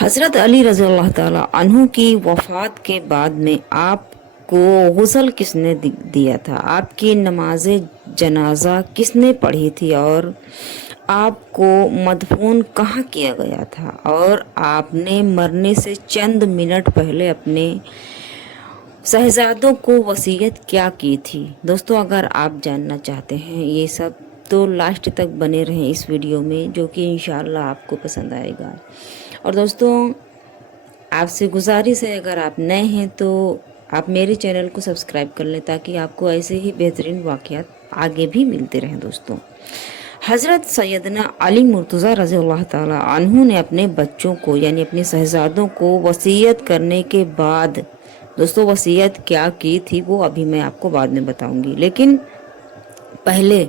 हज़रत अली रज़ी अल्लाह ताला अन्हु की वफ़ात के बाद में आपको गुस्ल किसने दिया था? आपकी नमाज जनाजा किसने पढ़ी थी? और आपको मदफून कहाँ किया गया था? और आपने मरने से चंद मिनट पहले अपने शहजादों को वसीयत क्या की थी? दोस्तों, अगर आप जानना चाहते हैं ये सब तो लास्ट तक बने रहें इस वीडियो में, जो कि इंशाअल्लाह आपको पसंद आएगा। और दोस्तों, आपसे गुजारिश है, अगर आप नए हैं तो आप मेरे चैनल को सब्सक्राइब कर लें ताकि आपको ऐसे ही बेहतरीन वाक़यात आगे भी मिलते रहें। दोस्तों, हज़रत सैयदना अली मुर्तज़ा रज़ी अल्लाह ताला अन्हु ने अपने बच्चों को यानी अपने शहजादों को वसीयत करने के बाद, दोस्तों वसीयत क्या की थी वो अभी मैं आपको बाद में बताऊंगी, लेकिन पहले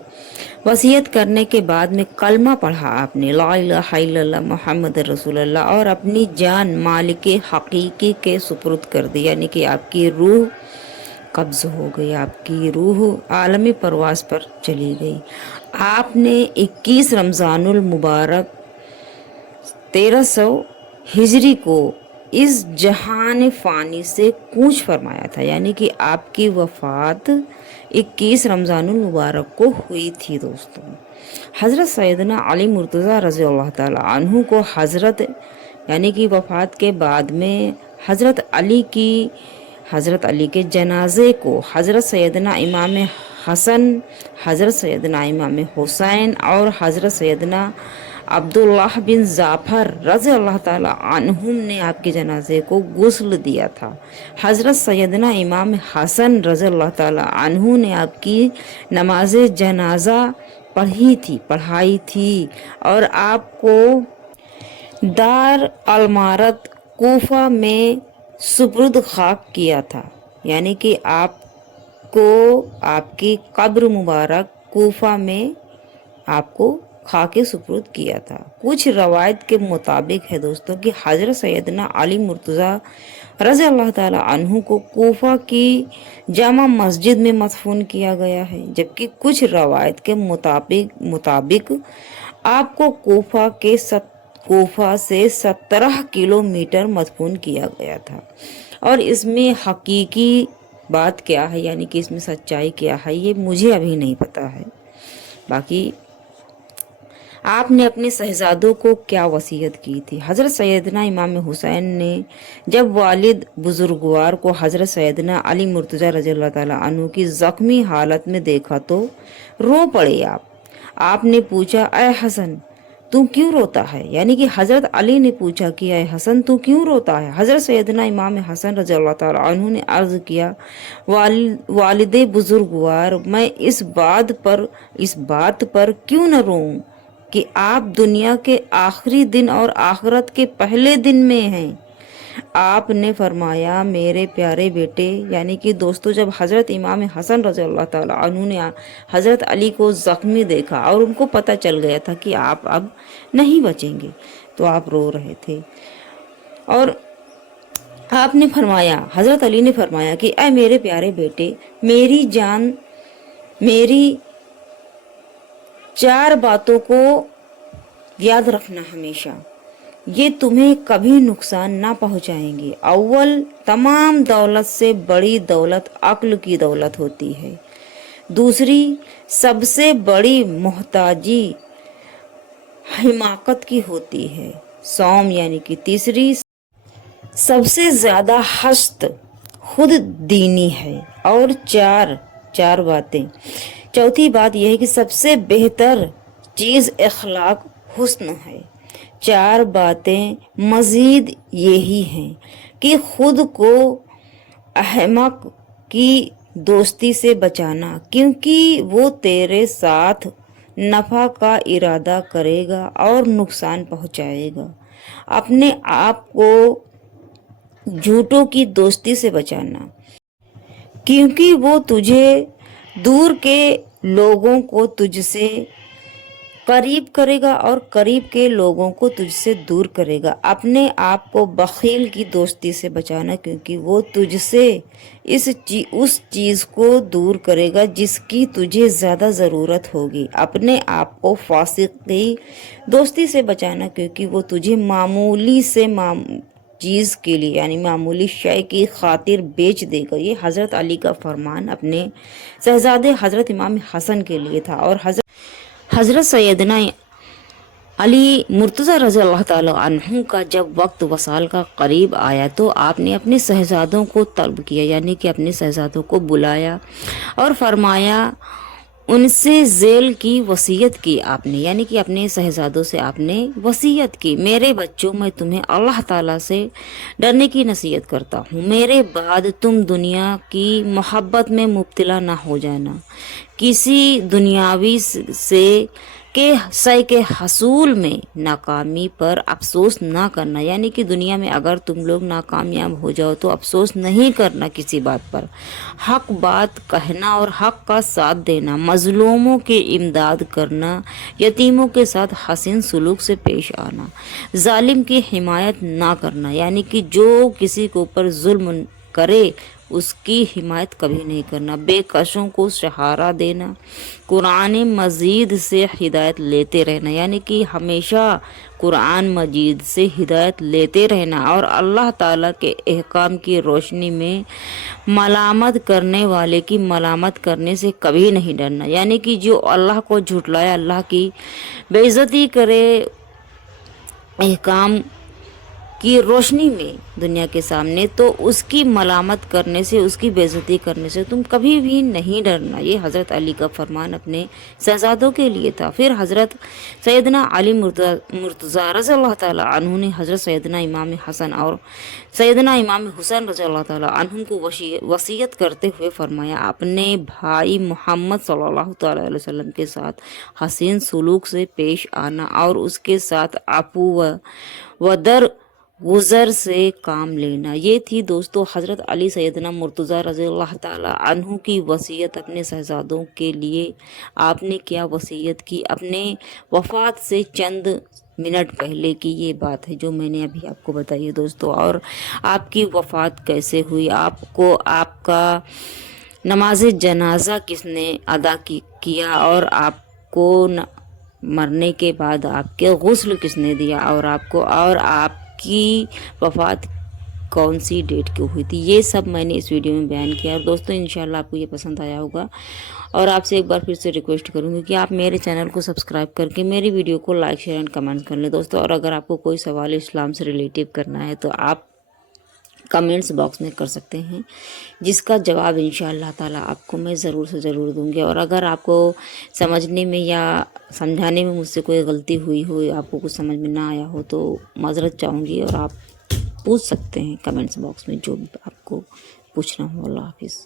वसीयत करने के बाद में कलमा पढ़ा आपने, ला इलाहा इल्लल्लाह मुहम्मद रसूलुल्लाह, और अपनी जान मालिक हकीकी के सुपुर्द कर दी, यानी कि आपकी रूह कब्ज़ हो गई, आपकी रूह आलमी परवास पर चली गई। आपने 21 रमज़ानुल मुबारक 1300 हिजरी को इस जहान फ़ानी से कूच फरमाया था, यानी कि आपकी वफ़ात 21 रमज़ानुल मुबारक को हुई थी। दोस्तों, हज़रत सैयदना अली मुर्तज़ा रज़ी अल्लाह ताला अन्हु को हज़रत यानी कि वफ़ात के बाद में हज़रत अली के जनाजे को हज़रत सैयदना इमाम हसन, हज़रत सैयदना इमाम हुसैन और हज़रत सैयदना अब्दुल्लाह बिन जाफ़र रज़ी अल्लाह ताला अन्हुम ने आपके जनाजे को गुस्ल दिया था। हज़रत सैयदना इमाम हसन रज़ी अल्लाह ताला अन्हु ने आपकी नमाज जनाजा पढ़ाई थी और आपको दार अलमारत कूफा में सुपुर्द खाक किया था, यानी कि आपको आपकी कब्र मुबारक कूफा में आपको खाके सुपुर्द किया था। कुछ रवायत के मुताबिक है दोस्तों कि हज़रत सैयदना अली मुर्तज़ा रज़ी अल्लाह ताला अन्हु को कूफा की जामा मस्जिद में मदफून किया गया है, जबकि कुछ रवायत के मुताबिक आपको कूफा से 17 किलोमीटर मदफून किया गया था। और इसमें हकीकी बात क्या है, यानी कि इसमें सच्चाई क्या है, ये मुझे अभी नहीं पता है। बाकी आपने अपने शहजादों को क्या वसीयत की थी? हज़रत सैयदना इमाम हुसैन ने जब वालिद बुजुर्गवार को हज़रत सैयदना अली मुर्तज़ा रज़ी अल्लाह ताला अन्हु की ज़ख्मी हालत में देखा तो रो पड़े। आपने पूछा, ऐ हसन तू क्यों रोता है? यानी कि हज़रत अली ने पूछा कि ऐ हसन तू क्यों रोता है? हज़रत सैयदना इमाम हसन रज़ी अल्लाह ताला अन्हु ने अर्ज़ किया, वालिद बुजुर्गवार, मैं इस बात पर क्यों न रोऊं कि आप दुनिया के आखिरी दिन और आखिरत के पहले दिन में हैं। आपने फरमाया, मेरे प्यारे बेटे, यानी कि दोस्तों, जब हज़रत इमाम हसन रज़ी अल्लाह ताला अन्हु ने हज़रत अली को ज़ख्मी देखा और उनको पता चल गया था कि आप अब नहीं बचेंगे, तो आप रो रहे थे। और आपने फरमाया, हज़रत अली ने फरमाया कि ऐ मेरे प्यारे बेटे, मेरी जान, मेरी 4 बातों को याद रखना हमेशा, ये तुम्हें कभी नुकसान ना पहुंचाएंगे। अव्वल, तमाम दौलत से बड़ी दौलत अक्ल की दौलत होती है। दूसरी, सबसे बड़ी मोहताजी हिमाकत की होती है। सौम, यानी कि तीसरी, सबसे ज्यादा हस्त खुद दीनी है। और चार बातें, चौथी बात यह है कि सबसे बेहतर चीज़ अखलाक हुस्न है। 4 बातें मज़ीद यही हैं कि खुद को अहमक की दोस्ती से बचाना, क्योंकि वो तेरे साथ नफ़ा का इरादा करेगा और नुकसान पहुंचाएगा। अपने आप को झूठों की दोस्ती से बचाना, क्योंकि वो तुझे दूर के लोगों को तुझसे قریب کرے گا اور قریب کے لوگوں کو تجھ سے دور کرے گا۔ اپنے آپ کو بخیل کی دوستی سے بچانا، کیونکہ وہ تجھ سے اس چیز کو دور کرے گا جس کی تجھے زیادہ ضرورت ہوگی۔ اپنے آپ کو فاسق کی دوستی سے بچانا، کیونکہ وہ تجھے معمولی سے چیز کے لیے یعنی معمولی شے کی خاطر بیچ دے گا۔ یہ حضرت علی کا فرمان اپنے شہزادے حضرت امام حسن کے لیے تھا۔ اور حضرت سیدنا علی مرتضیٰ رضی اللہ تعالیٰ عنہ کا جب وقت وصال کا قریب آیا تو آپ نے اپنے شہزادوں کو طلب کیا، یعنی کہ اپنے شہزادوں کو بلایا اور فرمایا، ان سے ذیل کی وصیت کی آپ نے، یعنی کہ اپنے شہزادوں سے آپ نے وصیت کی، میرے بچوں میں تمہیں اللہ تعالیٰ سے ڈرنے کی نصیحت کرتا ہوں، میرے بعد تم دنیا کی محبت میں مبتلا نہ ہو جانا، کسی دنیاوی شے کے حصول میں ناکامی پر افسوس نہ کرنا، یعنی کہ دنیا میں اگر تم لوگ ناکامیاب ہو جاؤ تو افسوس نہیں کرنا کسی بات پر، حق بات کہنا اور حق کا ساتھ دینا، مظلوموں کی امداد کرنا، یتیموں کے ساتھ حسین سلوک سے پیش آنا، ظالم کی حمایت نہ کرنا، یعنی کہ جو کسی کے اوپر ظلم کرے اس کی حمایت کبھی نہیں کرنا، بے کسوں کو سہارا دینا، قرآن مجید سے ہدایت لیتے رہنا، یعنی کہ ہمیشہ قرآن مجید سے ہدایت لیتے رہنا، اور اللہ تعالیٰ کے احکام کی روشنی میں ملامت کرنے والے کی ملامت کرنے سے کبھی نہیں ڈرنا، یعنی کہ جو اللہ کو جھٹلایا، اللہ کی بے عزتی کرے احکام کی روشنی میں دنیا کے سامنے، تو اس کی ملامت کرنے سے، اس کی بے عزتی کرنے سے تم کبھی بھی نہیں ڈرنا۔ یہ حضرت علی کا فرمان اپنے شہزادوں کے لیے تھا۔ پھر حضرت سیدنا علی مرتضیٰ رضی اللہ تعالیٰ عنہ نے حضرت سیدنا امام حسن اور سیدنا امام حسین رضی اللہ تعالیٰ عنہ کو وصیت کرتے ہوئے فرمایا، اپنے بھائی محمد صلی اللہ تعالیٰ علیہ وسلم کے ساتھ حسین سلوک سے پیش آنا اور اس کے ساتھ عفو و درگزر سے کام لینا۔ یہ تھی دوستو حضرت علی سیدنا مرتضیٰ رضی اللہ تعالیٰ عنہ کی وصیت اپنے شہزادوں کے لیے۔ آپ نے کیا وصیت کی؟ اپنے وفات سے چند منٹ پہلے کی یہ بات ہے جو میں نے ابھی آپ کو بتائی ہے دوستو۔ اور آپ کی وفات کیسے ہوئی، آپ کا نماز جنازہ کس نے ادا کیا، اور آپ کو مرنے کے بعد آپ کے غسل کس نے دیا، اور آپ کی وفات کون سی ڈیٹ کی ہوئی تھی، یہ سب میں نے اس ویڈیو میں بیان کیا۔ اور دوستو انشاءاللہ آپ کو یہ پسند آیا ہوگا، اور آپ سے ایک بار پھر سے ریکویسٹ کروں گی کہ آپ میرے چینل کو سبسکرائب کر کے میری ویڈیو کو لائک شیئر اینڈ کمنٹ کر لیں دوستو۔ اور اگر آپ کو کوئی سوال اسلام سے ریلیٹیو کرنا ہے تو آپ کمنٹس باکس میں کر سکتے ہیں، جس کا جواب انشاءاللہ تعالیٰ آپ کو میں ضرور سے ضرور دوں گی۔ اور اگر آپ کو سمجھنے میں یا سمجھانے میں مجھ سے کوئی غلطی ہوئی ہو، آپ کو کچھ سمجھ میں نہ آیا ہو تو معذرت چاہوں گی، اور آپ پوچھ سکتے ہیں کمنٹس باکس میں جو بھی آپ کو پوچھنا ہو۔ اللہ حافظ۔